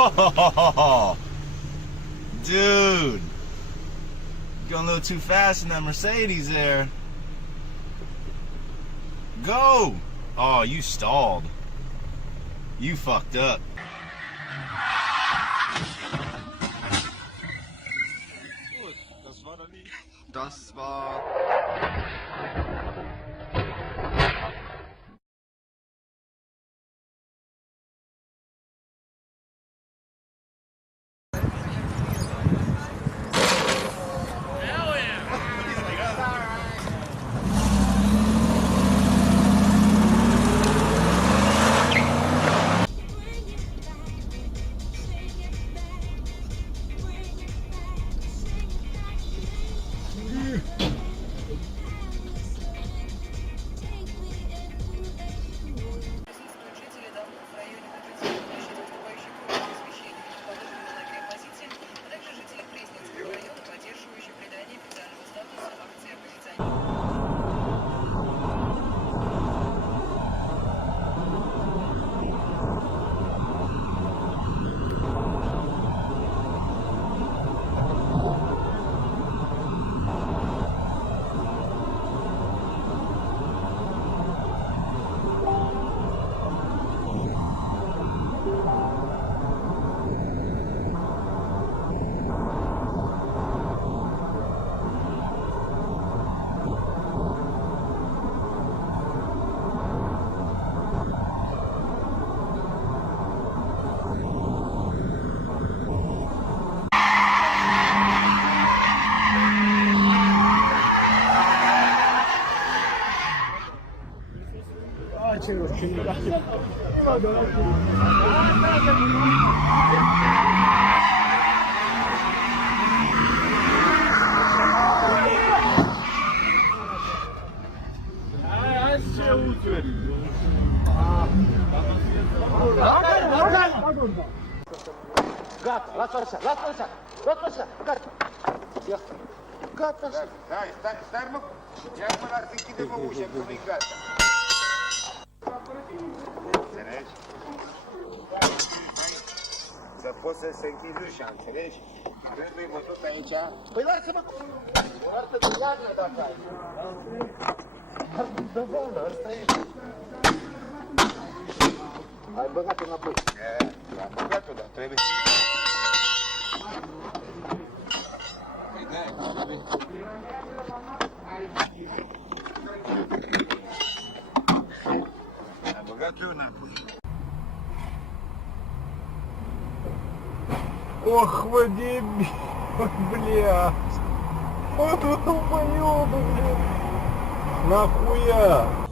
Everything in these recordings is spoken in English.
Oh, dude. Going a little too fast in that Mercedes there. Go! Oh, you stalled. You fucked up. Das war doch nie. Das war. Gata, lasă-o așa, gata. Ia. Gata așa. Stai mă, ia-mă la să închide-mă ușa, că nu-i gata. Înțelegi? Să poți să închizi ușa, înțelegi? Rândul-i bătut aici. Păi lasă-mă! Lasă-te iarnă dacă ai. Lasă-te vană, asta e. Ai băgat înapoi. Am băgat-o, dar trebuie. Păi da, trebuie. Am băgat eu înapoi. Ох, Вадим, бля. Вот долбоёбы, бля. Нахуя?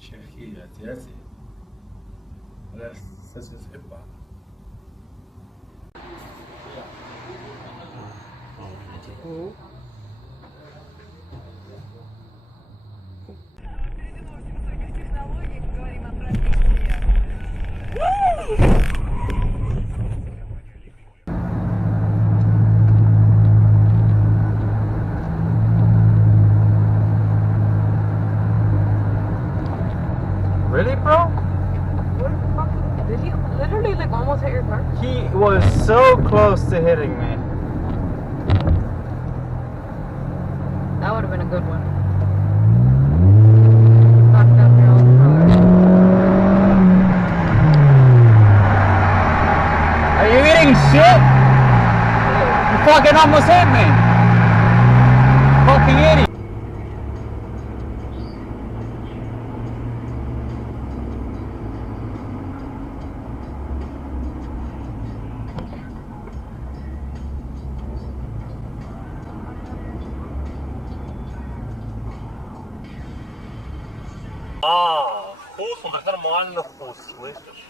Cherki, that's it. This is hip hop. Really, bro? What the fuck? Did he literally like almost hit your car? He was so close to hitting me. That would have been a good one. Fucked up your own car. Are you eating shit? You fucking almost hit me. Fucking idiot. Вкусно, так нормально вкус, слышишь?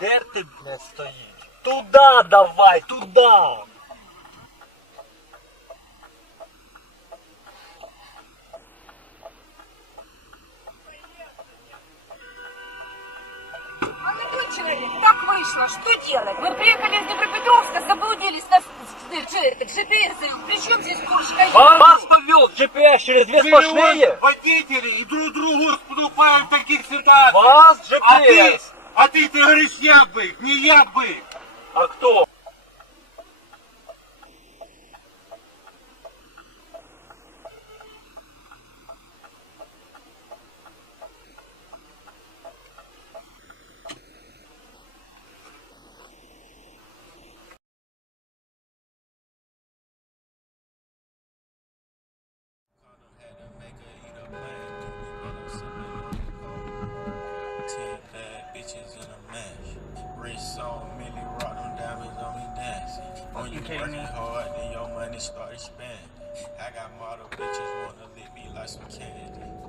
Де ти, блядь, стоїш? Туда давай, туда! Молодой человек, так вышло, что делать? Мы приехали из Днепропетровска, заблудились на GPS. Причем здесь Пушка? Вас повел GPS через две сплошные? Водители и друг другу вступаем в таких ситуациях. Вас А GPS? ты говоришь, я бы, не я бы. А кто? You kidding me? Hard, then your money started spending. I got model bitches wanna lick me like some candy.